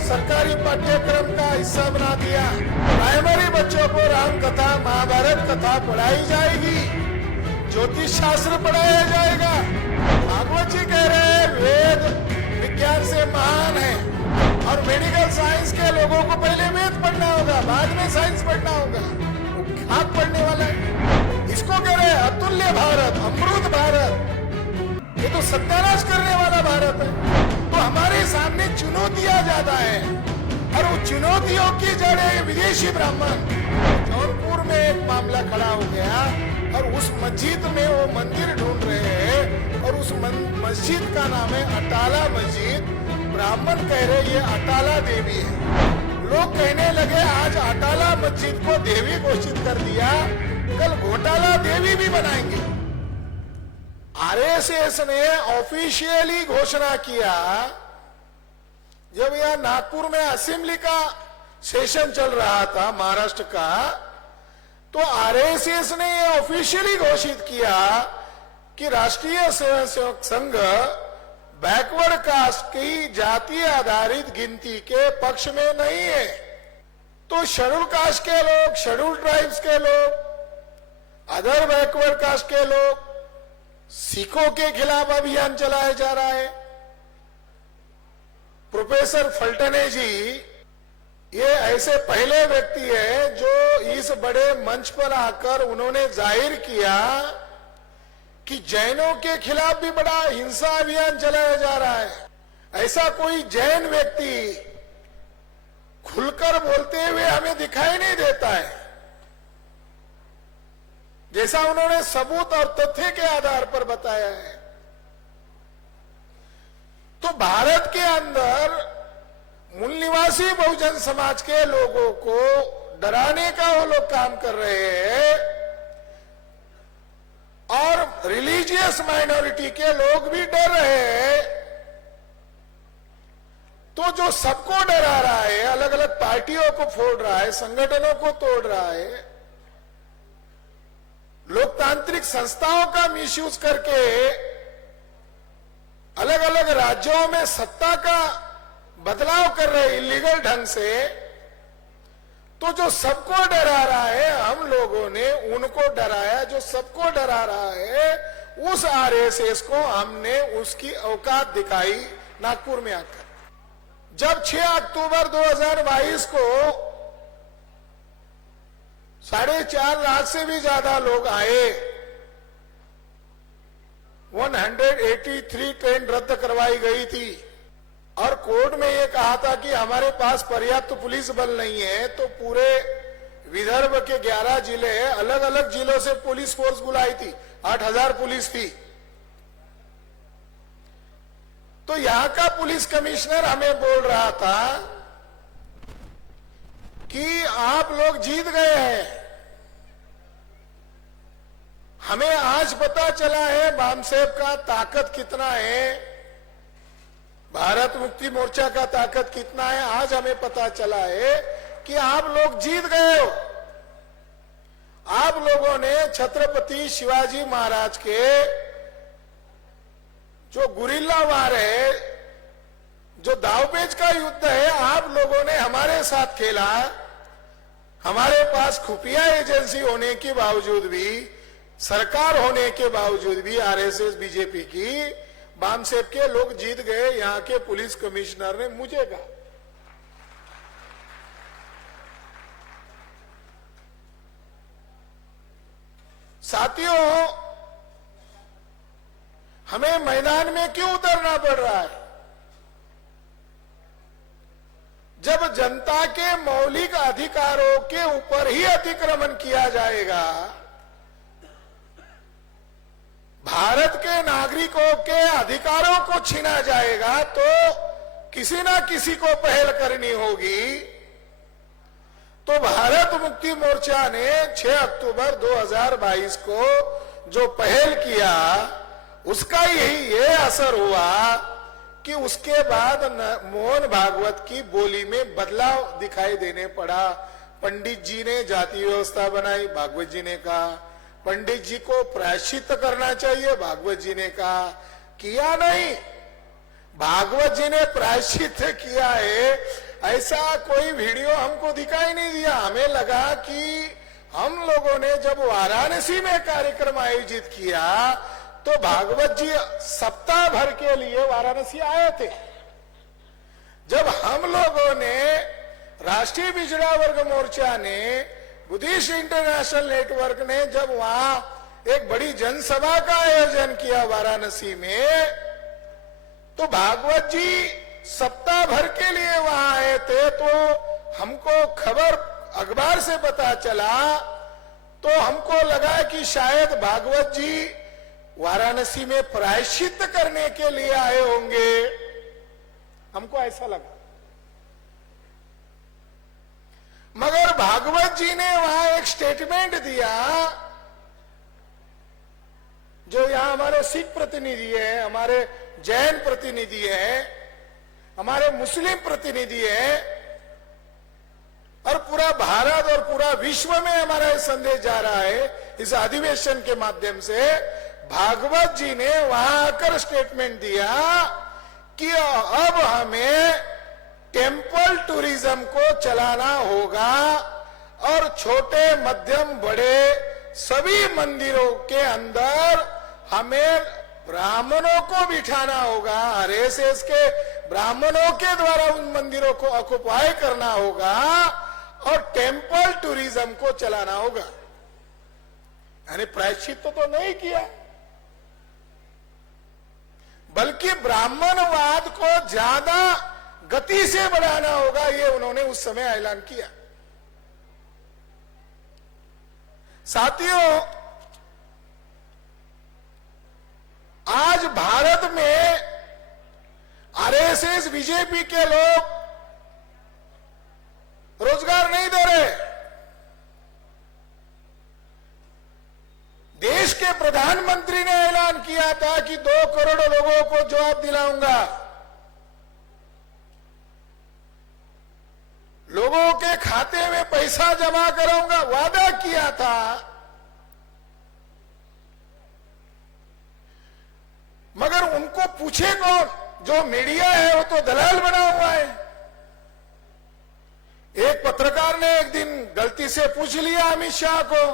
सरकारी पाठ्यक्रम का हिस्सा बना दिया। प्राइमरी बच्चों को राम कथा महाभारत कथा पढ़ाई जाएगी, ज्योतिष शास्त्र पढ़ाया जाएगा। भागवत जी कह रहे हैं वेद विज्ञान से महान है और मेडिकल साइंस के लोगों को पहले वेद पढ़ना होगा, बाद में साइंस पढ़ना होगा। वो खाक पढ़ने वाला है। इसको कह रहे हैं अतुल्य भारत, अमृत भारत। ये तो सत्यानाश करने वाला भारत है। तो हमारे सामने चुनौतियां ज्यादा है और वो चुनौतियों की जड़ें विदेशी ब्राह्मण। जौनपुर में एक मामला खड़ा हो गया और उस मस्जिद में वो मंदिर ढूंढ रहे हैं और उस मस्जिद का नाम है अटाला मस्जिद। ब्राह्मण कह रहे ये अटाला देवी है। लोग कहने लगे आज अटाला मस्जिद को देवी घोषित कर दिया, कल घोटाला देवी भी बनाएंगे। आरएसएस ने ऑफिशियली घोषणा किया, जब यह नागपुर में असेंबली का सेशन चल रहा था महाराष्ट्र का, तो आरएसएस ने यह ऑफिशियली घोषित किया कि राष्ट्रीय स्वयंसेवक संघ बैकवर्ड कास्ट की जाति आधारित गिनती के पक्ष में नहीं है। तो शेड्यूल कास्ट के लोग, शेड्यूल ट्राइब्स के लोग, अदर बैकवर्ड कास्ट के लोग, सिखों के खिलाफ अभियान चलाया जा रहा है। प्रोफेसर फल्टने जी ये ऐसे पहले व्यक्ति है जो इस बड़े मंच पर आकर उन्होंने जाहिर किया कि जैनों के खिलाफ भी बड़ा हिंसा अभियान चलाया जा रहा है। ऐसा कोई जैन व्यक्ति खुलकर बोलते हुए हमें दिखाई नहीं देता है, जैसा उन्होंने सबूत और तथ्य के आधार पर बताया है। तो भारत के अंदर मूल निवासी बहुजन समाज के लोगों को डराने का वो लोग काम कर रहे हैं और रिलीजियस माइनॉरिटी के लोग भी डर रहे हैं। तो जो सबको डरा रहा है, अलग अलग पार्टियों को फोड़ रहा है, संगठनों को तोड़ रहा है, लोकतांत्रिक संस्थाओं का मिसयूज करके अलग अलग राज्यों में सत्ता का बदलाव कर रहे इलीगल ढंग से, तो जो सबको डरा रहा है हम लोगों ने उनको डराया। जो सबको डरा रहा है उस आरएसएस को हमने उसकी औकात दिखाई नागपुर में आकर। जब 6 अक्टूबर 2022 को 4.5 लाख से भी ज्यादा लोग आए, 183 ट्रेन रद्द करवाई गई थी और कोर्ट में यह कहा था कि हमारे पास पर्याप्त पुलिस बल नहीं है, तो पूरे विदर्भ के 11 जिले, अलग अलग जिलों से पुलिस फोर्स बुलाई थी, 8000 पुलिस थी। तो यहां का पुलिस कमिश्नर हमें बोल रहा था कि आप लोग जीत गए हैं। हमें आज पता चला है बामसेब का ताकत कितना है, भारत मुक्ति मोर्चा का ताकत कितना है। आज हमें पता चला है कि आप लोग जीत गए हो। आप लोगों ने छत्रपति शिवाजी महाराज के जो गुरिल्ला वार है, जो दावपेच का युद्ध है, आप लोगों ने हमारे साथ खेला। हमारे पास खुफिया एजेंसी होने के बावजूद भी, सरकार होने के बावजूद भी, आरएसएस बीजेपी की, बामसेब के लोग जीत गए। यहां के पुलिस कमिश्नर ने मुझे कहा। साथियों, हमें मैदान में क्यों उतरना पड़ रहा है? जब जनता के मौलिक अधिकारों के ऊपर ही अतिक्रमण किया जाएगा, भारत के नागरिकों के अधिकारों को छीना जाएगा, तो किसी ना किसी को पहल करनी होगी। तो भारत मुक्ति मोर्चा ने 6 अक्टूबर 2022 को जो पहल किया, उसका यही ये असर हुआ कि उसके बाद मोहन भागवत की बोली में बदलाव दिखाई देने पड़ा। पंडित जी ने जाति व्यवस्था बनाई, भागवत जी ने कहा। पंडित जी को प्रायश्चित करना चाहिए, भागवत जी ने कहा। किया नहीं, भागवत जी ने प्रायश्चित किया है ऐसा कोई वीडियो हमको दिखाई नहीं दिया। हमें लगा कि हम लोगों ने जब वाराणसी में कार्यक्रम आयोजित किया तो भागवत जी सप्ताह भर के लिए वाराणसी आए थे। जब हम लोगों ने राष्ट्रीय पिछड़ा वर्ग मोर्चा ने, बुद्धिस्ट इंटरनेशनल नेटवर्क ने जब वहां एक बड़ी जनसभा का आयोजन किया वाराणसी में, तो भागवत जी सप्ताह भर के लिए वहां आए थे। तो हमको खबर अखबार से पता चला तो हमको लगा कि शायद भागवत जी वाराणसी में प्रायश्चित करने के लिए आए होंगे, हमको ऐसा लगा। मगर भागवत जी ने वहां एक स्टेटमेंट दिया, जो यहां हमारे सिख प्रतिनिधि है, हमारे जैन प्रतिनिधि है, हमारे मुस्लिम प्रतिनिधि है, और पूरा भारत और पूरा विश्व में हमारा यह संदेश जा रहा है इस अधिवेशन के माध्यम से। भागवत जी ने वहां आकर स्टेटमेंट दिया कि अब हमें टेम्पल टूरिज्म को चलाना होगा और छोटे मध्यम बड़े सभी मंदिरों के अंदर हमें ब्राह्मणों को बिठाना होगा। आरएसएस के ब्राह्मणों के द्वारा उन मंदिरों को ऑक्युपाई करना होगा और टेम्पल टूरिज्म को चलाना होगा। यानी प्रायश्चित तो नहीं किया, बल्कि ब्राह्मणवाद को ज्यादा गति से बढ़ाना होगा, ये उन्होंने उस समय ऐलान किया। साथियों, आज भारत में आरएसएस बीजेपी के लोग रोजगार नहीं दे रहे। देश के प्रधानमंत्री ने ऐलान किया था कि 2 करोड़ लोगों को जॉब दिलाऊंगा, लोगों के खाते में पैसा जमा कराऊंगा, वादा किया था। मगर उनको पूछे कौन? जो मीडिया है वो तो दलाल बना हुआ है। एक पत्रकार ने एक दिन गलती से पूछ लिया अमित शाह को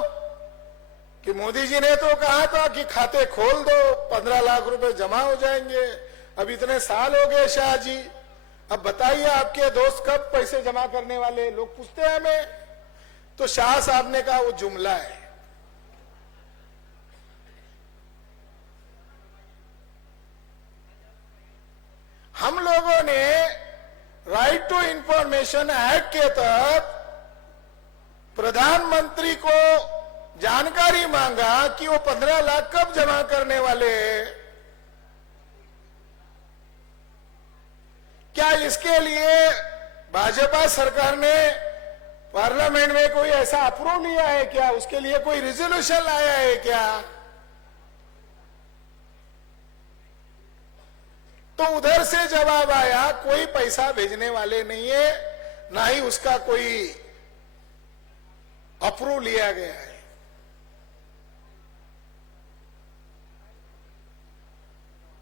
कि मोदी जी ने तो कहा था कि खाते खोल दो, 15 लाख रुपए जमा हो जाएंगे। अब इतने साल हो गए शाह जी, अब बताइए आपके दोस्त कब पैसे जमा करने वाले? लोग पूछते हैं हमें। तो शाह साहब ने कहा वो जुमला है। हम लोगों ने राइट टू इंफॉर्मेशन एक्ट के तहत प्रधानमंत्री को जानकारी मांगा कि वो 15 लाख कब जमा करने वाले हैं। क्या इसके लिए भाजपा सरकार ने पार्लियामेंट में कोई ऐसा अप्रूव लिया है क्या? उसके लिए कोई रिजोल्यूशन लाया है क्या? तो उधर से जवाब आया कोई पैसा भेजने वाले नहीं है, ना ही उसका कोई अप्रूव लिया गया है।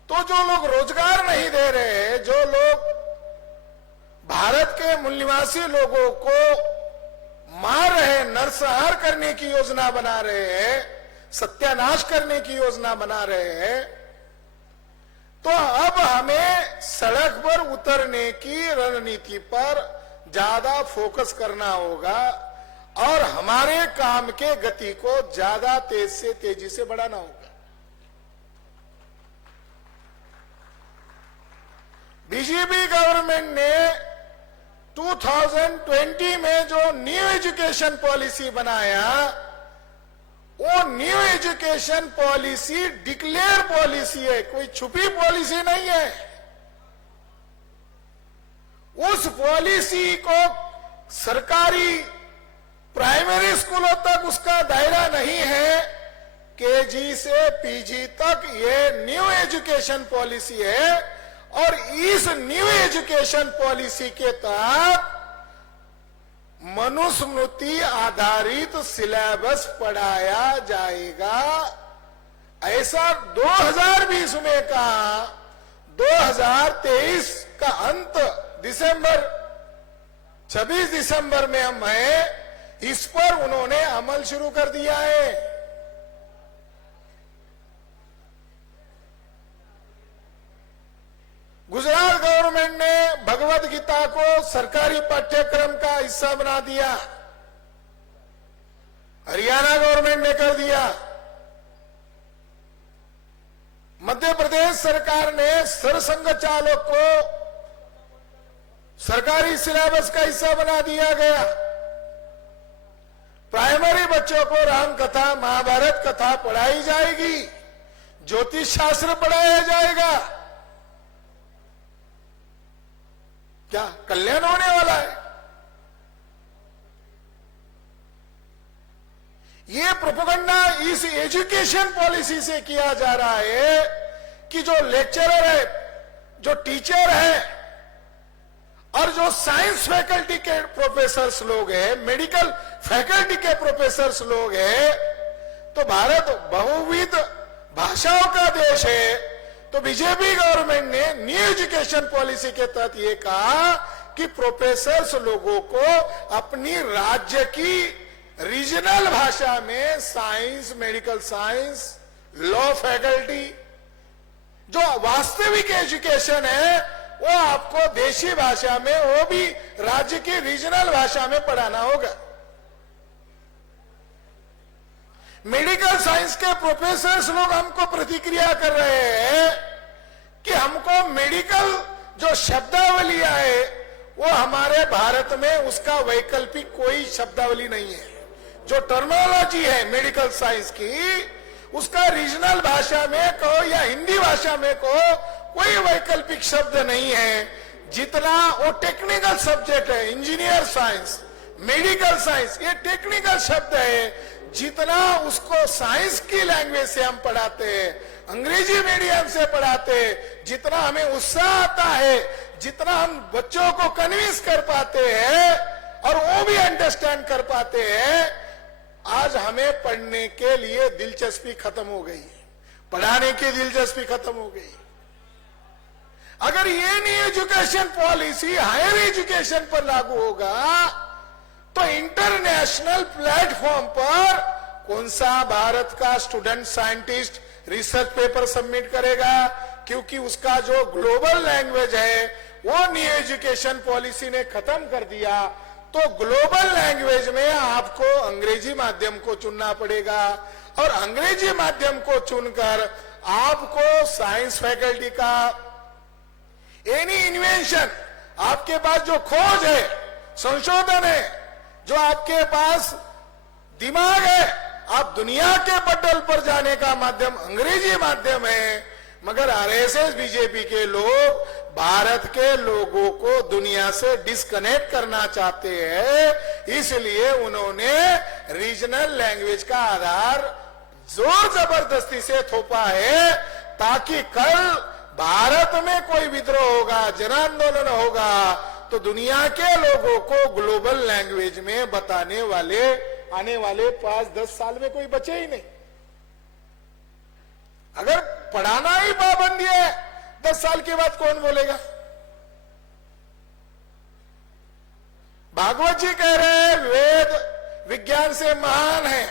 तो जो लोग रोजगार नहीं दे रहे, जो लोग भारत के मूल निवासी लोगों को मार रहे, नरसंहार करने की योजना बना रहे हैं, सत्यानाश करने की योजना बना रहे हैं, तो अब हमें सड़क पर उतरने की रणनीति पर ज्यादा फोकस करना होगा और हमारे काम के गति को ज्यादा तेजी से बढ़ाना होगा। बीजेपी गवर्नमेंट ने 2020 में जो न्यू एजुकेशन पॉलिसी बनाया, वो new education policy declare policy है, कोई छुपी पॉलिसी नहीं है। उस पॉलिसी को सरकारी प्राइमरी स्कूलों तक उसका दायरा नहीं है, केजी से पीजी तक ये न्यू एजुकेशन पॉलिसी है। और इस न्यू एजुकेशन पॉलिसी के तहत मनुस्मृति आधारित सिलेबस पढ़ाया जाएगा, ऐसा 2020 में कहा। 2023 का अंत दिसंबर 26 दिसंबर में हम हैं, इस पर उन्होंने अमल शुरू कर दिया है। गुजरात गवर्नमेंट ने भगवत गीता को सरकारी पाठ्यक्रम का हिस्सा बना दिया। हरियाणा गवर्नमेंट ने कर दिया। मध्य प्रदेश सरकार ने सरसंघ चालक को सरकारी सिलेबस का हिस्सा बना दिया गया। प्राइमरी बच्चों को राम कथा, महाभारत कथा पढ़ाई जाएगी, ज्योतिष शास्त्र पढ़ाया जाएगा। क्या कल्याण होने वाला है? ये प्रोपेगेंडा इस एजुकेशन पॉलिसी से किया जा रहा है कि जो लेक्चरर है, जो टीचर है और जो साइंस फैकल्टी के प्रोफेसर्स लोग हैं, मेडिकल फैकल्टी के प्रोफेसर्स लोग हैं, तो भारत बहुविध भाषाओं का देश है। तो बीजेपी गवर्नमेंट ने न्यू एजुकेशन पॉलिसी के तहत ये कहा कि प्रोफेसर्स लोगों को अपनी राज्य की रीजनल भाषा में science, medical science, law faculty, जो वास्तविक एजुकेशन है वो आपको देशी भाषा में, वो भी राज्य की रीजनल भाषा में पढ़ाना होगा। मेडिकल साइंस के प्रोफेसर्स लोग हमको प्रतिक्रिया कर रहे हैं कि हमको मेडिकल जो शब्दावलियां है वो हमारे भारत में उसका वैकल्पिक कोई शब्दावली नहीं है। जो टर्मिनोलॉजी है मेडिकल साइंस की, उसका रीजनल भाषा में कहो या हिंदी भाषा में कहो, कोई वैकल्पिक शब्द नहीं है। जितना वो टेक्निकल सब्जेक्ट है, इंजीनियर साइंस, मेडिकल साइंस, ये टेक्निकल शब्द है। जितना उसको साइंस की लैंग्वेज से हम पढ़ाते हैं, अंग्रेजी मीडियम से पढ़ाते हैं, जितना हमें उत्साह आता है, जितना हम बच्चों को कन्विंस कर पाते हैं और वो भी अंडरस्टैंड कर पाते हैं, आज हमें पढ़ने के लिए दिलचस्पी खत्म हो गई, पढ़ाने की दिलचस्पी खत्म हो गई। अगर ये new education policy higher education पर लागू होगा तो इंटरनेशनल प्लेटफॉर्म पर कौन सा भारत का student scientist research paper submit करेगा? क्योंकि उसका जो ग्लोबल लैंग्वेज है वो न्यू एजुकेशन पॉलिसी ने खत्म कर दिया। तो ग्लोबल लैंग्वेज में आपको अंग्रेजी माध्यम को चुनना पड़ेगा और अंग्रेजी माध्यम को चुनकर आपको साइंस फैकल्टी का एनी इन्वेंशन, आपके पास जो खोज है, संशोधन है, जो आपके पास दिमाग है, आप दुनिया के पटल पर जाने का माध्यम अंग्रेजी माध्यम है। मगर आरएसएस बीजेपी के लोग भारत के लोगों को दुनिया से डिस्कनेक्ट करना चाहते हैं, इसलिए उन्होंने रीजनल लैंग्वेज का आधार जोर जबरदस्ती से थोपा है, ताकि कल भारत में कोई विद्रोह होगा, जन आंदोलन होगा तो दुनिया के लोगों को ग्लोबल लैंग्वेज में बताने वाले आने वाले 5-10 साल में कोई बचे ही नहीं। अगर पढ़ाना ही पाबंदी है, 10 साल के बाद कौन बोलेगा? भागवत जी कह रहे हैं वेद विज्ञान से महान है।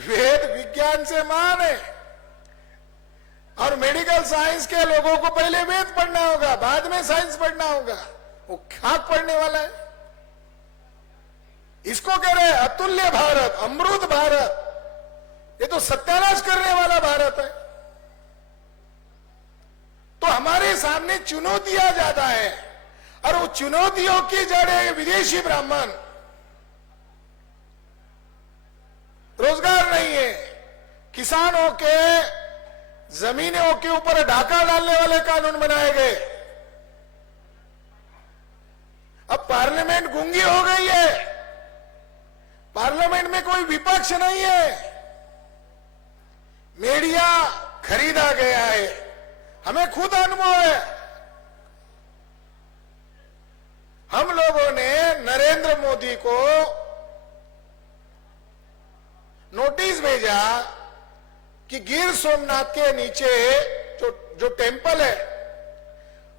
वेद विज्ञान से महान है और मेडिकल साइंस के लोगों को पहले वेद पढ़ना होगा, बाद में साइंस पढ़ना होगा। वो खाक पढ़ने वाला है। इसको कह रहे हैं अतुल्य भारत, अमृत भारत। ये तो सत्यानाश करने वाला भारत है। तो हमारे सामने चुनौतियां ज्यादा है और वो चुनौतियों की जड़ है विदेशी ब्राह्मण। रोजगार नहीं है, किसानों के जमीनों के ऊपर ढाका डालने वाले कानून बनाए गए। अब पार्लियामेंट गूंगी हो गई है, पार्लियामेंट में कोई विपक्ष नहीं है, मीडिया खरीदा गया है। हमें खुद अनुभव है। हम लोगों ने नरेंद्र मोदी को नोटिस भेजा कि गिर सोमनाथ के नीचे जो टेंपल है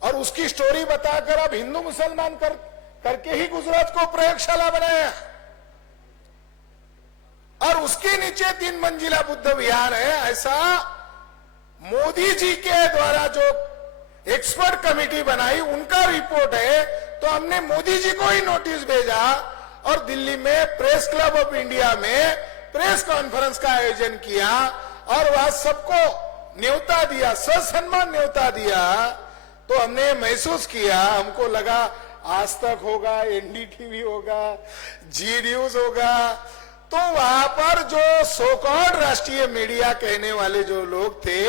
और उसकी स्टोरी बताकर अब हिंदू मुसलमान करके ही गुजरात को प्रयोगशाला बनाया। और उसके नीचे 3 मंजिला बुद्ध विहार है। ऐसा मोदी जी के द्वारा जो एक्सपर्ट कमेटी बनाई उनका रिपोर्ट है। तो हमने मोदी जी को ही नोटिस भेजा और दिल्ली में प्रेस क्लब ऑफ इंडिया में प्रेस कॉन्फ्रेंस का आयोजन किया और वह सबको न्योता दिया, ससम्मान न्योता दिया। तो हमने महसूस किया, हमको लगा आज तक होगा, एनडीटीवी होगा, जी न्यूज होगा। तो वहां पर जो सो कॉल्ड राष्ट्रीय मीडिया कहने वाले जो लोग थे,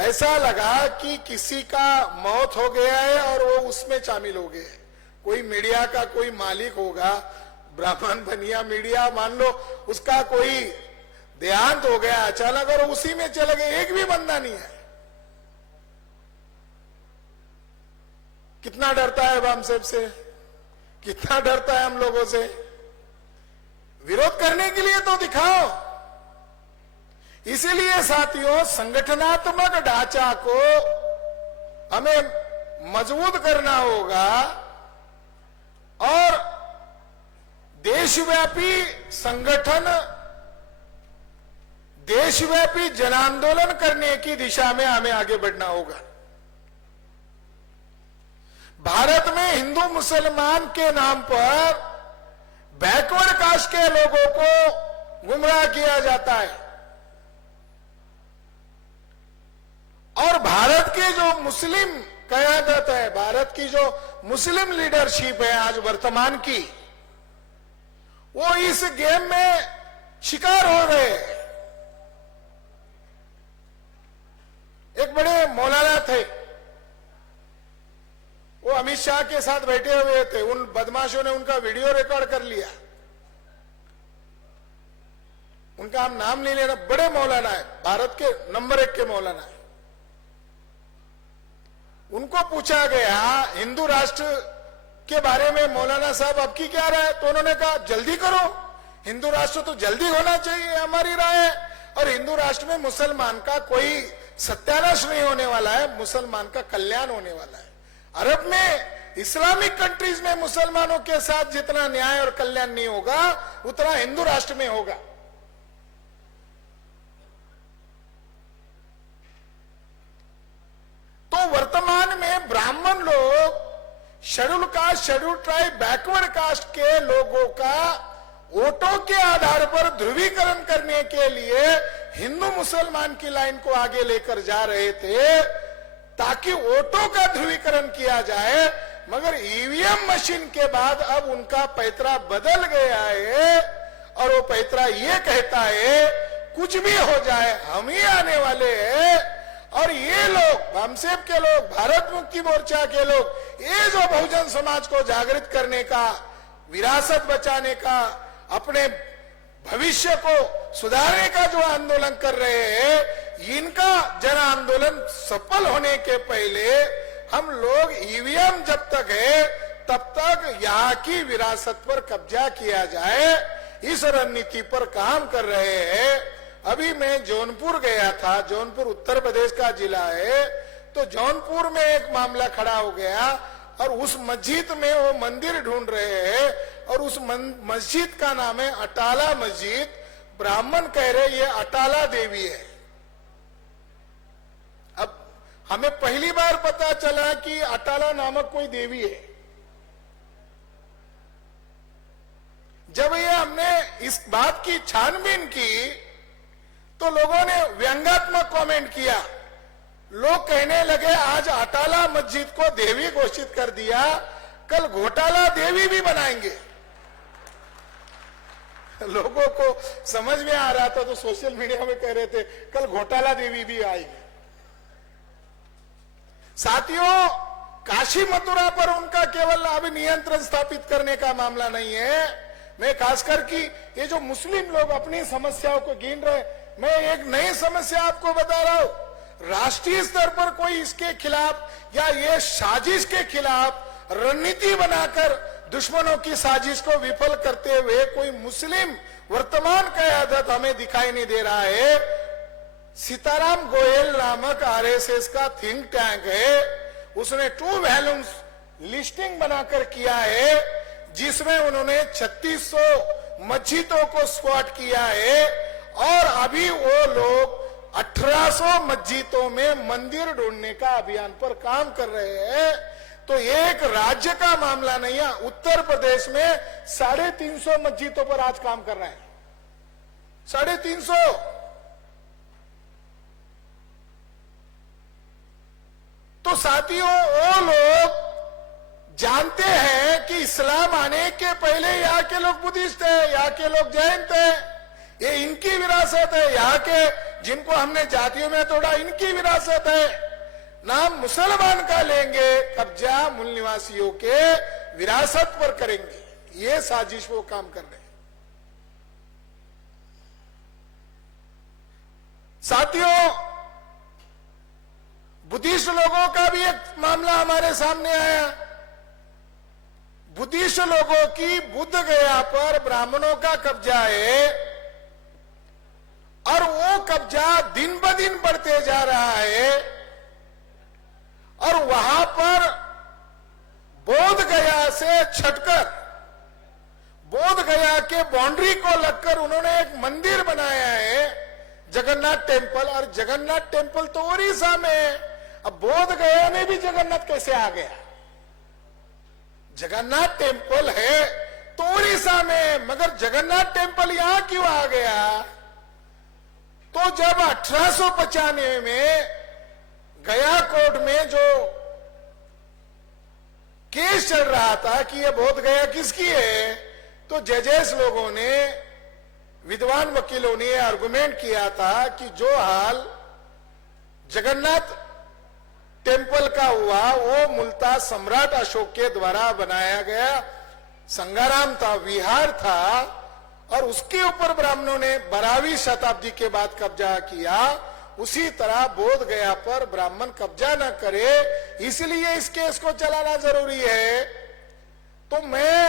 ऐसा लगा कि किसी का मौत हो गया है और वो उसमें शामिल हो गए। कोई मीडिया का कोई मालिक होगा, ब्राह्मण बनिया मीडिया मान लो, उसका कोई देहांत हो गया अचानक और उसी में चले गए, एक भी बंदा नहीं है। कितना डरता है हम सबसे, कितना डरता है हम लोगों से। विरोध करने के लिए तो दिखाओ। इसीलिए साथियों, संगठनात्मक ढांचा को हमें मजबूत करना होगा और देशव्यापी संगठन, देशव्यापी जन आंदोलन करने की दिशा में हमें आगे बढ़ना होगा। भारत में हिंदू मुसलमान के नाम पर बैकवर्ड कास्ट के लोगों को गुमराह किया जाता है और भारत की जो मुस्लिम क़यादत है, भारत की जो मुस्लिम लीडरशिप है आज वर्तमान की, वो इस गेम में शिकार हो रहे हैं। एक बड़े मौलाना थे, वो अमित शाह के साथ बैठे हुए थे। उन बदमाशों ने उनका वीडियो रिकॉर्ड कर लिया। उनका हम नाम नहीं लेना, बड़े मौलाना है, भारत के नंबर 1 के मौलाना है। उनको पूछा गया हिंदू राष्ट्र के बारे में, मौलाना साहब आपकी क्या राय है? तो उन्होंने कहा जल्दी करो, हिंदू राष्ट्र तो जल्दी होना चाहिए, हमारी राय है। और हिंदू राष्ट्र में मुसलमान का कोई सत्यानाश नहीं होने वाला है, मुसलमान का कल्याण होने वाला है। अरब में, इस्लामिक कंट्रीज में मुसलमानों के साथ जितना न्याय और कल्याण नहीं होगा, उतना हिंदू राष्ट्र में होगा। तो वर्तमान में ब्राह्मण लोग, schedule caste, schedule tribe, backward caste के लोगों का वोटों के आधार पर ध्रुवीकरण करने के लिए हिंदू मुसलमान की लाइन को आगे लेकर जा रहे थे ताकि वोटों का ध्रुवीकरण किया जाए। मगर ईवीएम मशीन के बाद अब उनका पैतरा बदल गया है और वो पैतरा ये कहता है कुछ भी हो जाए हम ही आने वाले हैं। और ये लोग, भामसेब के लोग, भारत मुक्ति मोर्चा के लोग, ये जो बहुजन समाज को जागृत करने का, विरासत बचाने का, अपने भविष्य को सुधारने का जो आंदोलन कर रहे हैं, इनका जन आंदोलन सफल होने के पहले हम लोग ईवीएम जब तक है तब तक यहाँ की विरासत पर कब्जा किया जाए, इस रणनीति पर काम कर रहे हैं। अभी मैं जौनपुर गया था, जौनपुर उत्तर प्रदेश का जिला है। तो जौनपुर में एक मामला खड़ा हो गया और उस मस्जिद में वो मंदिर ढूंढ रहे हैं और उस मस्जिद का नाम है अटाला मस्जिद। ब्राह्मण कह रहे ये अटाला देवी है। अब हमें पहली बार पता चला कि अटाला नामक कोई देवी है। जब ये हमने इस बात की छानबीन की तो लोगों ने व्यंग्यात्मक कमेंट किया। लोग कहने लगे आज अटाला मस्जिद को देवी घोषित कर दिया, कल घोटाला देवी भी बनाएंगे। लोगों को समझ में आ रहा था तो सोशल मीडिया में कह रहे थे कल घोटाला देवी भी आएगी। साथियों, काशी मथुरा पर उनका केवल अब नियंत्रण स्थापित करने का मामला नहीं है। मैं खासकर कि ये जो मुस्लिम लोग अपनी समस्याओं को गिन रहे, मैं एक नई समस्या आपको बता रहा हूं। राष्ट्रीय स्तर पर कोई इसके खिलाफ या ये साजिश के खिलाफ रणनीति बनाकर दुश्मनों की साजिश को विफल करते हुए कोई मुस्लिम वर्तमान क़यादत हमें दिखाई नहीं दे रहा है। सीताराम गोयल नामक आरएसएस का थिंक टैंक है, उसने 2 वॉल्यूम्स लिस्टिंग बनाकर किया है, जिसमें उन्होंने 3600 मस्जिदों को स्क्वाट किया है और अभी वो लोग 1800 मस्जिदों में मंदिर ढूंढने का अभियान पर काम कर रहे हैं। तो एक राज्य का मामला नहीं है, उत्तर प्रदेश में 350 मस्जिदों पर आज काम कर रहे हैं, 350। तो साथियों, वो लोग जानते हैं कि इस्लाम आने के पहले यहाँ के लोग बुद्धिस्ट थे, यहाँ के लोग जैन थे, ये इनकी विरासत है। यहाँ के जिनको हमने जातियों में तोड़ा, इनकी विरासत है। नाम मुसलमान का लेंगे, कब्जा मूल निवासियों के विरासत पर करेंगे, ये साजिश वो काम कर रहे हैं। साथियों, बुद्धिस्ट लोगों का भी एक मामला हमारे सामने आया। बुद्धिस्ट लोगों की बुद्ध गया पर ब्राह्मणों का कब्जा है और वो कब्जा दिन ब दिन बढ़ते जा रहा है और वहां पर बोध गया से छटकर, बोध गया के बाउंड्री को लगकर उन्होंने एक मंदिर बनाया है, जगन्नाथ टेम्पल। और जगन्नाथ टेम्पल तो ओडिशा में है। अब बोध गया में भी जगन्नाथ कैसे आ गया? जगन्नाथ टेम्पल है तो ओडिशा में, मगर जगन्नाथ टेम्पल यहां क्यों आ गया? तो जब 1895 में गया कोर्ट में जो केस चल रहा था कि ये बोध गया किसकी है, तो जजेस लोगों ने, विद्वान वकीलों ने आर्गुमेंट किया था कि जो हाल जगन्नाथ टेम्पल का हुआ वो मूलतः सम्राट अशोक के द्वारा बनाया गया संगाराम था, विहार था, और उसके ऊपर ब्राह्मणों ने 12वीं शताब्दी के बाद कब्जा किया। उसी तरह बोध गया पर ब्राह्मण कब्जा न करे, इसलिए इस केस को चलाना जरूरी है। तो मैं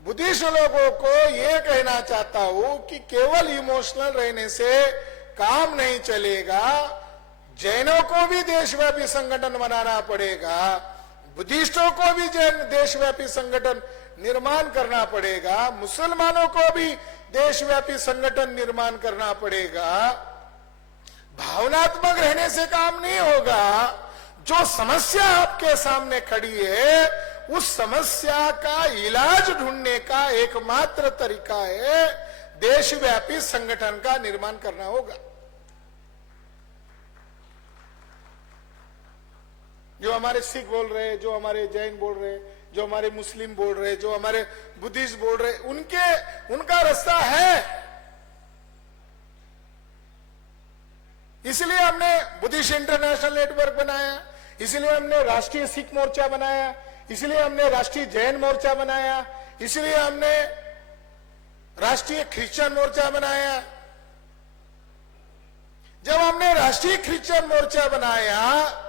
बुद्धिस्ट लोगों को यह कहना चाहता हूं कि केवल इमोशनल रहने से काम नहीं चलेगा। जैनों को भी देशव्यापी संगठन बनाना पड़ेगा, बुद्धिस्टों को भी देशव्यापी संगठन निर्माण करना पड़ेगा, मुसलमानों को भी देशव्यापी संगठन निर्माण करना पड़ेगा। भावनात्मक रहने से काम नहीं होगा। जो समस्या आपके सामने खड़ी है, उस समस्या का इलाज ढूंढने का एकमात्र तरीका है देशव्यापी संगठन का निर्माण करना होगा। जो हमारे सिख बोल रहे, जो हमारे जैन बोल रहे, जो हमारे मुस्लिम बोल रहे, जो हमारे बुद्धिस्ट बोल रहे, उनका रास्ता है। इसलिए हमने बुद्धिस्ट इंटरनेशनल नेटवर्क बनाया, इसलिए हमने राष्ट्रीय सिख मोर्चा बनाया, इसलिए हमने राष्ट्रीय जैन मोर्चा बनाया, इसलिए हमने राष्ट्रीय क्रिश्चियन मोर्चा बनाया। जब हमने राष्ट्रीय क्रिश्चियन मोर्चा बनाया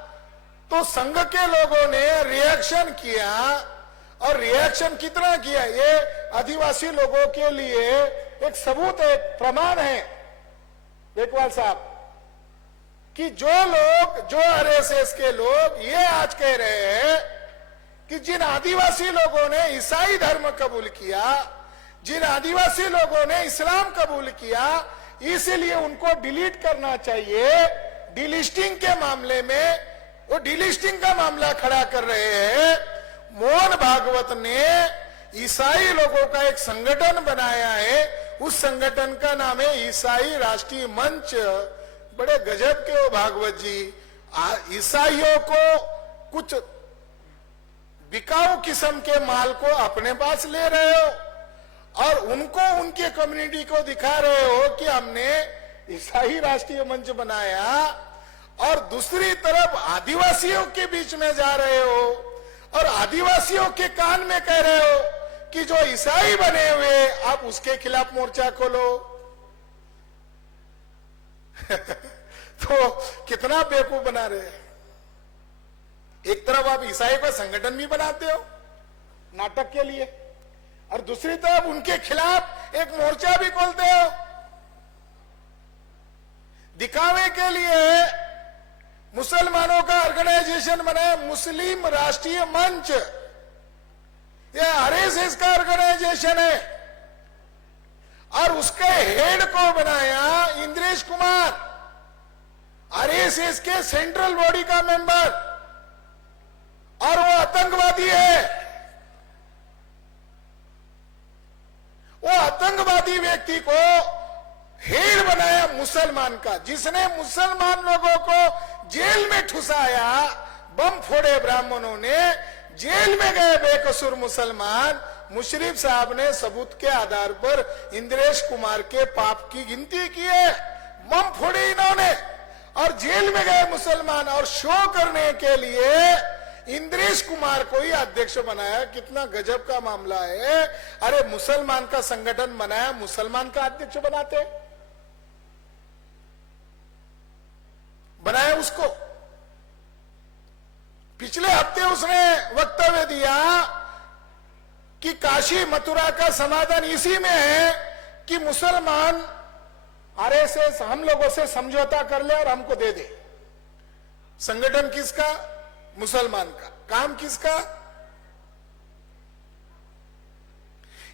तो संघ के लोगों ने रिएक्शन किया, और रिएक्शन कितना किया, ये आदिवासी लोगों के लिए एक सबूत है, एक प्रमाण है देखवाल साहब, कि जो आरएसएस के लोग ये आज कह रहे हैं कि जिन आदिवासी लोगों ने ईसाई धर्म कबूल किया, जिन आदिवासी लोगों ने इस्लाम कबूल किया, इसलिए उनको डिलीट करना चाहिए। डिलिस्टिंग के मामले में वो डिलिस्टिंग का मामला खड़ा कर रहे हैं। मोहन भागवत ने ईसाई लोगों का एक संगठन बनाया है, उस संगठन का नाम है ईसाई राष्ट्रीय मंच। बड़े गजब के हो भागवत जी, ईसाइयों को कुछ बिकाऊ किस्म के माल को अपने पास ले रहे हो और उनको, उनके कम्युनिटी को दिखा रहे हो कि हमने ईसाई राष्ट्रीय मंच बनाया, और दूसरी तरफ आदिवासियों के बीच में जा रहे हो और आदिवासियों के कान में कह रहे हो कि जो ईसाई बने हुए आप उसके खिलाफ मोर्चा खोलो। तो कितना बेवकूफ बना रहे हैं। एक तरफ आप ईसाई का संगठन भी बनाते हो नाटक के लिए, और दूसरी तरफ उनके खिलाफ एक मोर्चा भी खोलते हो दिखावे के लिए। मुसलमानों का ऑर्गेनाइजेशन बनाया मुस्लिम राष्ट्रीय मंच, ये आरएसएस का ऑर्गेनाइजेशन है, और उसके हेड को बनाया इंद्रेश कुमार, आरएसएस के सेंट्रल बॉडी का मेंबर, और वो आतंकवादी है। वो आतंकवादी व्यक्ति को हेड बनाया मुसलमान का, जिसने मुसलमान लोगों को जेल में ठुसाया, बम फोड़े ब्राह्मणों ने, जेल में गए बेकसूर मुसलमान। मुशर्रफ साहब ने सबूत के आधार पर इंद्रेश कुमार के पाप की गिनती की है। बम फोड़े इन्होंने और जेल में गए मुसलमान, और शो करने के लिए इंद्रेश कुमार को ही अध्यक्ष बनाया। कितना गजब का मामला है। अरे मुसलमान का संगठन बनाया, मुसलमान का अध्यक्ष बनाया उसको। पिछले हफ्ते उसने वक्तव्य दिया कि काशी मथुरा का समाधान इसी में है कि मुसलमान आरएसएस हम लोगों से समझौता कर ले और हमको दे दे। संगठन किसका? मुसलमान का। काम किसका?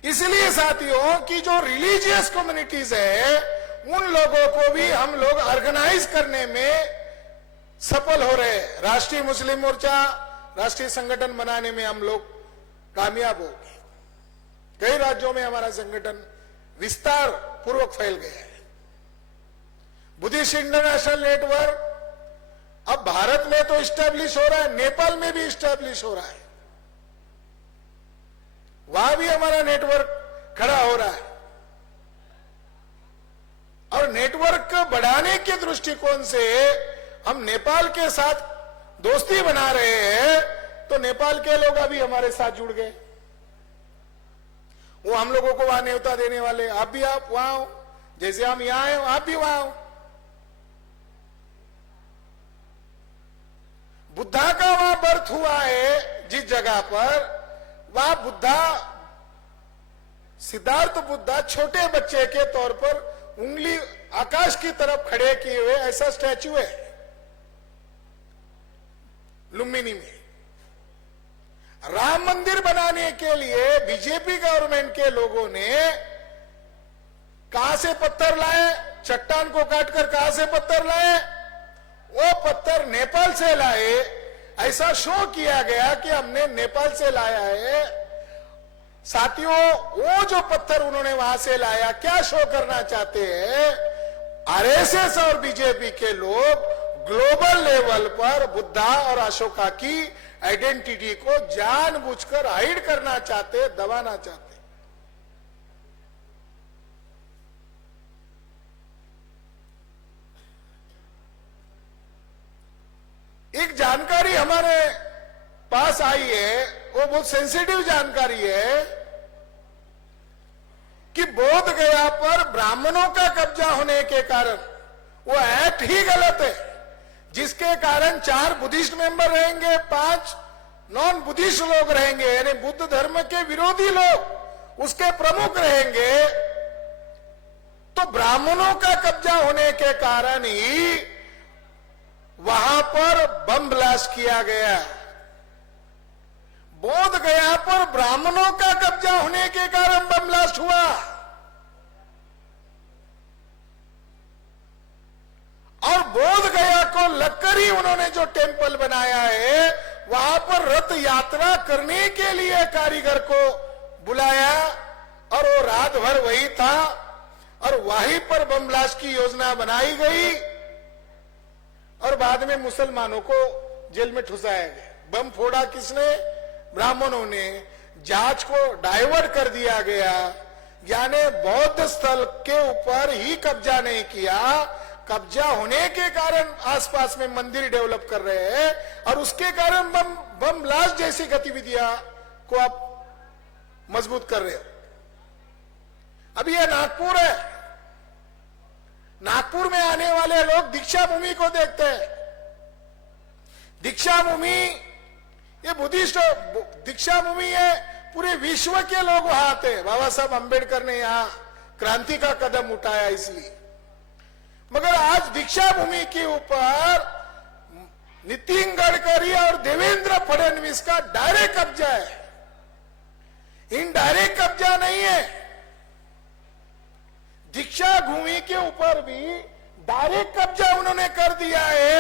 इसलिए साथियों कि जो रिलीजियस कम्युनिटीज है, उन लोगों को भी हम लोग ऑर्गेनाइज करने में सफल हो रहे हैं। राष्ट्रीय मुस्लिम मोर्चा, राष्ट्रीय संगठन बनाने में हम लोग कामयाब हो गए। कई राज्यों में हमारा संगठन विस्तार पूर्वक फैल गया है। बुद्धिस्ट इंटरनेशनल नेटवर्क अब भारत में तो इस्टेब्लिश हो रहा है, नेपाल में भी इस्टेब्लिश हो रहा है, वहां भी हमारा नेटवर्क खड़ा हो रहा है। और नेटवर्क बढ़ाने के दृष्टिकोण से हम नेपाल के साथ दोस्ती बना रहे हैं, तो नेपाल के लोग अभी हमारे साथ जुड़ गए। वो हम लोगों को वहां न्योता देने वाले, आप भी आप वहां हो, जैसे हम यहां हैं आप भी वहां हो। बुद्धा का वहां बर्थ हुआ है जिस जगह पर, वहां बुद्धा, सिद्धार्थ बुद्धा छोटे बच्चे के तौर पर उंगली आकाश की तरफ खड़े किए हुए ऐसा स्टैच्यू है लुम्बिनी में। राम मंदिर बनाने के लिए बीजेपी गवर्नमेंट के लोगों ने कहां से पत्थर लाए? चट्टान को काटकर कहां से पत्थर लाए? वो पत्थर नेपाल से लाए। ऐसा शो किया गया कि हमने नेपाल से लाया है। साथियों, वो जो पत्थर उन्होंने वहां से लाया, क्या शो करना चाहते हैं? आरएसएस और बीजेपी के लोग ग्लोबल लेवल पर बुद्धा और अशोका की आइडेंटिटी को जानबूझकर हाइड करना चाहते, दबाना चाहते। एक जानकारी हमारे पास आई है, वो बहुत सेंसिटिव जानकारी है कि बोध गया पर ब्राह्मणों का कब्जा होने के कारण वो एक्ट ही गलत है, जिसके कारण 4 बुद्धिस्ट मेंबर रहेंगे, 5 नॉन बुद्धिस्ट लोग रहेंगे, यानी बुद्ध धर्म के विरोधी लोग उसके प्रमुख रहेंगे। तो ब्राह्मणों का कब्जा होने के कारण ही वहां पर बम ब्लास्ट किया गया। बोध गया पर ब्राह्मणों का कब्जा होने के कारण बम ब्लास्ट हुआ। और बोध गया को लगकर ही उन्होंने जो टेम्पल बनाया है, वहां पर रथ यात्रा करने के लिए कारीगर को बुलाया और वो रात भर वही था और वहीं पर बम ब्लास्ट की योजना बनाई गई और बाद में मुसलमानों को जेल में ठुसाया गया। बम फोड़ा किसने? ब्राह्मणों ने। जांच को डाइवर्ट कर दिया गया, यानी बौद्ध स्थल के ऊपर ही कब्जा नहीं किया, कब्जा होने के कारण आसपास में मंदिर डेवलप कर रहे हैं और उसके कारण बम ब्लास्ट जैसी गतिविधियां को आप मजबूत कर रहे हो। अभी ये नागपुर है, नागपुर में आने वाले लोग दीक्षा भूमि को देखते हैं। दीक्षा भूमि ये बुद्धिस्ट दीक्षा भूमि है, पूरे विश्व के लोग वहां आते हैं। बाबा साहब अंबेडकर ने यहां क्रांति का कदम उठाया इसलिए। मगर आज दीक्षा भूमि के ऊपर नितिन गडकरी और देवेंद्र फडणवीस का डायरेक्ट कब्जा है, इनडायरेक्ट कब्जा नहीं है। दीक्षा भूमि के ऊपर भी डायरेक्ट कब्जा उन्होंने कर दिया है।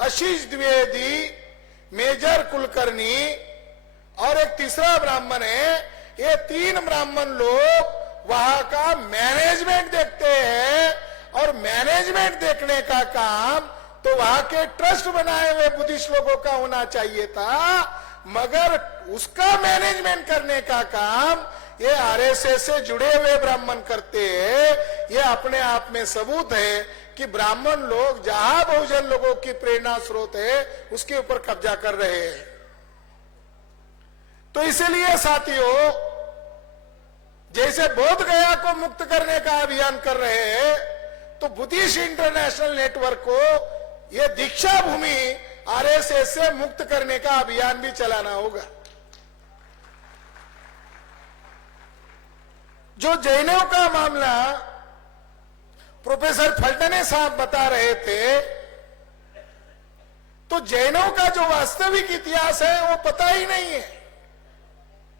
आशीष द्विवेदी, मेजर कुलकर्णी और एक तीसरा ब्राह्मण है। ये तीन ब्राह्मण लोग वहां का मैनेजमेंट देखते हैं, और मैनेजमेंट देखने का काम तो वहां के ट्रस्ट बनाए हुए बुद्धिस्ट लोगों का होना चाहिए था, मगर उसका मैनेजमेंट करने का काम ये आरएसएस से जुड़े हुए ब्राह्मण करते हैं। ये अपने आप में सबूत है कि ब्राह्मण लोग जहां बहुजन लोगों की प्रेरणा स्रोत है उसके ऊपर कब्जा कर रहे हैं। तो इसलिए साथियों, जैसे बोध गया को मुक्त करने का अभियान कर रहे हैं, तो बुद्धिस्ट इंटरनेशनल नेटवर्क को यह दीक्षा भूमि आरएसएस से मुक्त करने का अभियान भी चलाना होगा। जो जैनों का मामला प्रोफेसर फल्टने साहब बता रहे थे, तो जैनों का जो वास्तविक इतिहास है वो पता ही नहीं है।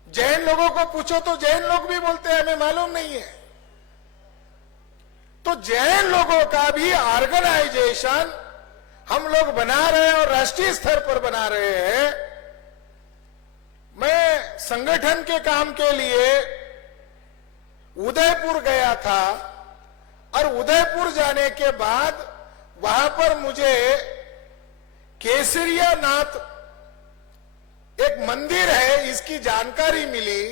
जैन लोगों को पूछो तो जैन लोग भी बोलते हैं हमें मालूम नहीं है। तो जैन लोगों का भी ऑर्गेनाइजेशन हम लोग बना रहे हैं और राष्ट्रीय स्तर पर बना रहे हैं। मैं संगठन के काम के लिए उदयपुर गया था, और उदयपुर जाने के बाद वहां पर मुझे केसरिया नाथ एक मंदिर है इसकी जानकारी मिली।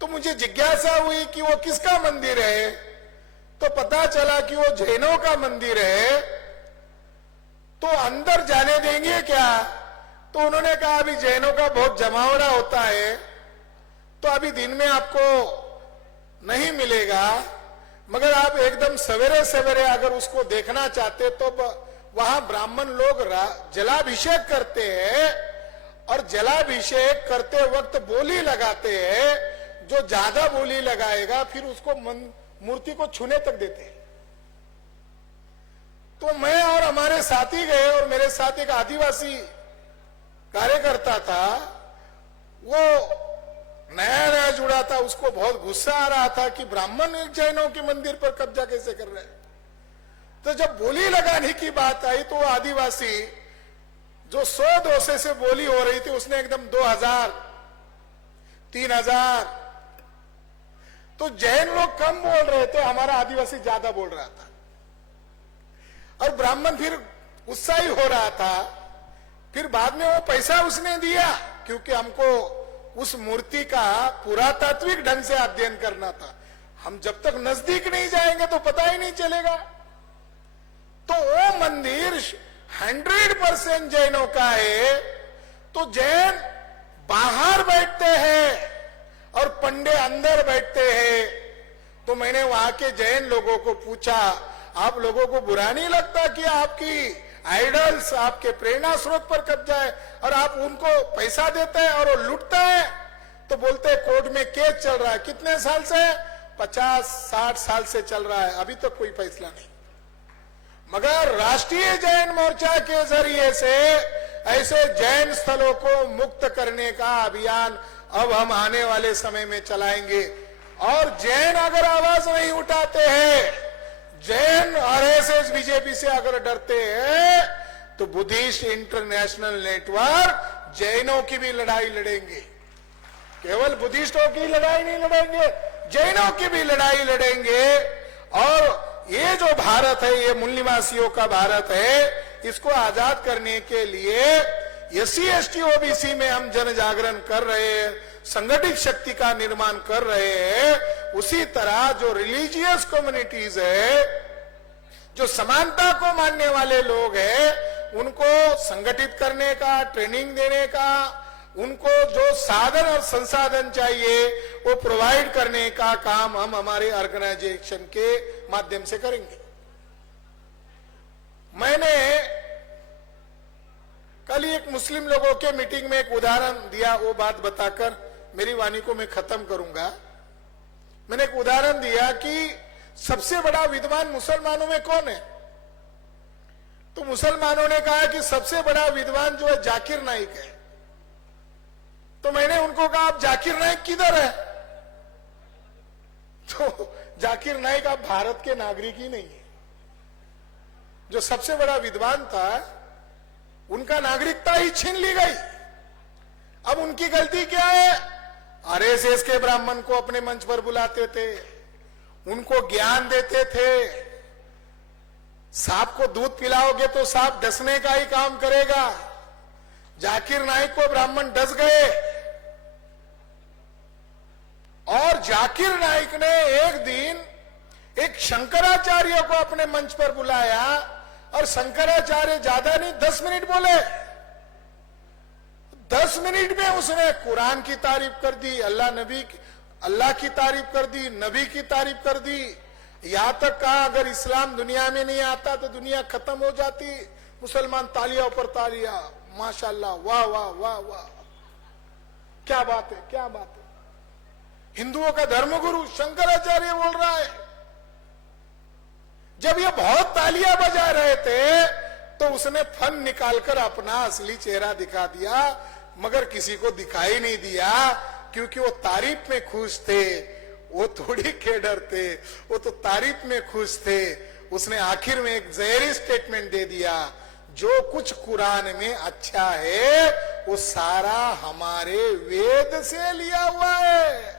तो मुझे जिज्ञासा हुई कि वो किसका मंदिर है, तो पता चला कि वो जैनों का मंदिर है। तो अंदर जाने देंगे क्या? तो उन्होंने कहा अभी जैनों का बहुत जमावड़ा होता है, तो अभी दिन में आपको नहीं मिलेगा, मगर आप एकदम सवेरे सवेरे अगर उसको देखना चाहते तो वहां ब्राह्मण लोग जलाभिषेक करते हैं, और जलाभिषेक करते वक्त बोली लगाते हैं। जो ज्यादा बोली लगाएगा फिर उसको मूर्ति को छूने तक देते हैं। तो मैं और हमारे साथी गए, और मेरे साथ एक आदिवासी कार्यकर्ता था, वो नया नया जुड़ा था, उसको बहुत गुस्सा आ रहा था कि ब्राह्मण जैनों के मंदिर पर कब्जा कैसे कर रहे हैं। तो जब बोली लगाने की बात आई तो वो आदिवासी जो 100-200 से बोली हो रही थी, उसने एकदम 2000, 3000। तो जैन लोग कम बोल रहे थे, हमारा आदिवासी ज्यादा बोल रहा था, और ब्राह्मण फिर उत्साही हो रहा था। फिर बाद में वो पैसा उसने दिया, क्योंकि हमको उस मूर्ति का पुरातात्विक ढंग से अध्ययन करना था। हम जब तक नजदीक नहीं जाएंगे तो पता ही नहीं चलेगा। तो वो मंदिर 100% जैनों का है। तो जैन बाहर बैठते हैं और पंडे अंदर बैठते हैं। तो मैंने वहां के जैन लोगों को पूछा, आप लोगों को बुरा नहीं लगता कि आपकी आइडल्स, आपके प्रेरणा स्रोत पर कब्जा है और आप उनको पैसा देते हैं और वो लूटते हैं? तो बोलते हैं कोर्ट में केस चल रहा है। कितने साल से? 50-60 साल से चल रहा है, अभी तक कोई फैसला नहीं। मगर राष्ट्रीय जैन मोर्चा के जरिए से ऐसे जैन स्थलों को मुक्त करने का अभियान अब हम आने वाले समय में चलाएंगे। और जैन अगर आवाज नहीं उठाते हैं, जैन आरएसएस बीजेपी से अगर डरते हैं, तो बुद्धिस्ट इंटरनेशनल नेटवर्क जैनों की भी लड़ाई लड़ेंगे। केवल बुद्धिस्टों की लड़ाई नहीं लड़ेंगे, जैनों की भी लड़ाई लड़ेंगे। और ये जो भारत है, ये मूल निवासियों का भारत है, इसको आजाद करने के लिए एससी एसटी ओबीसी में हम जन जागरण कर रहे हैं, संगठित शक्ति का निर्माण कर रहे हैं। उसी तरह जो रिलीजियस कम्युनिटीज है, जो समानता को मानने वाले लोग हैं, उनको संगठित करने का, ट्रेनिंग देने का, उनको जो साधन और संसाधन चाहिए वो प्रोवाइड करने का काम हम हमारे ऑर्गेनाइजेशन के माध्यम से करेंगे। मैंने कल एक मुस्लिम लोगों के मीटिंग में एक उदाहरण दिया, वो बात बताकर मेरी वाणी को मैं खत्म करूंगा। मैंने एक उदाहरण दिया कि सबसे बड़ा विद्वान मुसलमानों में कौन है? तो मुसलमानों ने कहा कि सबसे बड़ा विद्वान जो है जाकिर नाइक है। तो मैंने उनको कहा आप जाकिर नाइक किधर है? तो जाकिर नाइक आप भारत के नागरिक ही नहीं है। जो सबसे बड़ा विद्वान था उनका नागरिकता ही छीन ली गई। अब उनकी गलती क्या है? आरएसएस के ब्राह्मण को अपने मंच पर बुलाते थे, उनको ज्ञान देते थे। सांप को दूध पिलाओगे तो सांप डसने का ही काम करेगा। जाकिर नाइक को ब्राह्मण डस गए और जाकिर नाइक ने एक दिन एक शंकराचार्य को अपने मंच पर बुलाया और शंकराचार्य ज्यादा नहीं 10 मिनट बोले। 10 मिनट में उसने कुरान की तारीफ कर दी, अल्लाह की तारीफ कर दी, नबी की तारीफ कर दी। यहां तक कहा अगर इस्लाम दुनिया में नहीं आता तो दुनिया खत्म हो जाती। मुसलमान तालियां ऊपर तालियां, माशाल्लाह, वाह वाह वाह वाह, क्या बात है, क्या बात है। हिंदुओं का धर्मगुरु शंकराचार्य बोल रहा है। जब ये बहुत तालियां बजा रहे थे तो उसने फन निकालकर अपना असली चेहरा दिखा दिया, मगर किसी को दिखाई नहीं दिया क्योंकि वो तारीफ में खुश थे। वो थोड़ी के डर थे, वो तो तारीफ में खुश थे। उसने आखिर में एक जहरी स्टेटमेंट दे दिया, जो कुछ कुरान में अच्छा है वो सारा हमारे वेद से लिया हुआ है।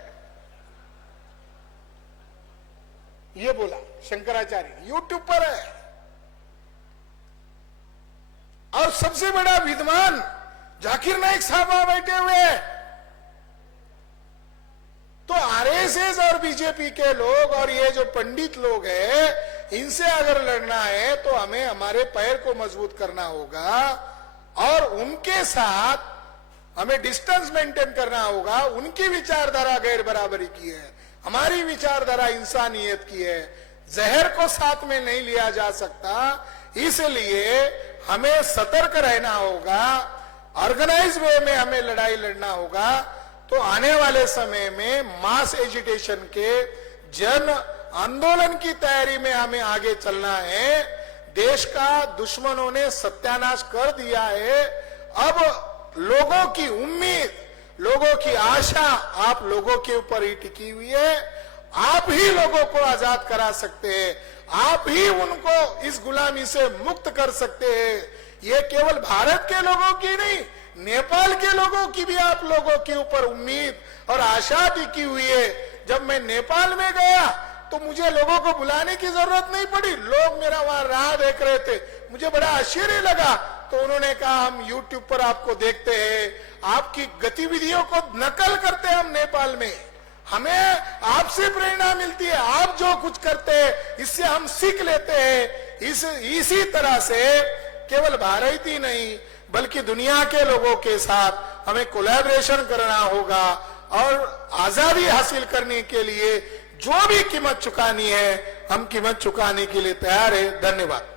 ये बोला शंकराचार्य, यूट्यूब पर है। और सबसे बड़ा विद्वान जाकिर नाइक साहब वहां बैठे हुए हैं। तो आरएसएस और बीजेपी के लोग और ये जो पंडित लोग हैं, इनसे अगर लड़ना है तो हमें हमारे पैर को मजबूत करना होगा और उनके साथ हमें डिस्टेंस मेंटेन करना होगा। उनकी विचारधारा गैर बराबरी की है, हमारी विचारधारा इंसानियत की है। जहर को साथ में नहीं लिया जा सकता, इसलिए हमें सतर्क रहना होगा, ऑर्गेनाइज वे में हमें लड़ाई लड़ना होगा। तो आने वाले समय में मास एजिटेशन के जन आंदोलन की तैयारी में हमें आगे चलना है। देश का दुश्मनों ने सत्यानाश कर दिया है। अब लोगों की उम्मीद, लोगों की आशा आप लोगों के ऊपर ही टिकी हुई है। आप ही लोगों को आजाद करा सकते हैं, आप ही उनको इस गुलामी से मुक्त कर सकते हैं। ये केवल भारत के लोगों की नहीं, नेपाल के लोगों की भी आप लोगों के ऊपर उम्मीद और आशा टिकी हुई है। जब मैं नेपाल में गया तो मुझे लोगों को बुलाने की जरूरत नहीं पड़ी, लोग मेरा वहां राह देख रहे थे। मुझे बड़ा आश्चर्य लगा, तो उन्होंने कहा हम यूट्यूब पर आपको देखते हैं, आपकी गतिविधियों को नकल करते हैं हम नेपाल में, हमें आपसे प्रेरणा मिलती है, आप जो कुछ करते हैं इससे हम सीख लेते हैं। इसी तरह से केवल भारत ही नहीं बल्कि दुनिया के लोगों के साथ हमें कोलैबोरेशन करना होगा और आजादी हासिल करने के लिए जो भी कीमत चुकानी है हम कीमत चुकाने के लिए तैयार है। धन्यवाद।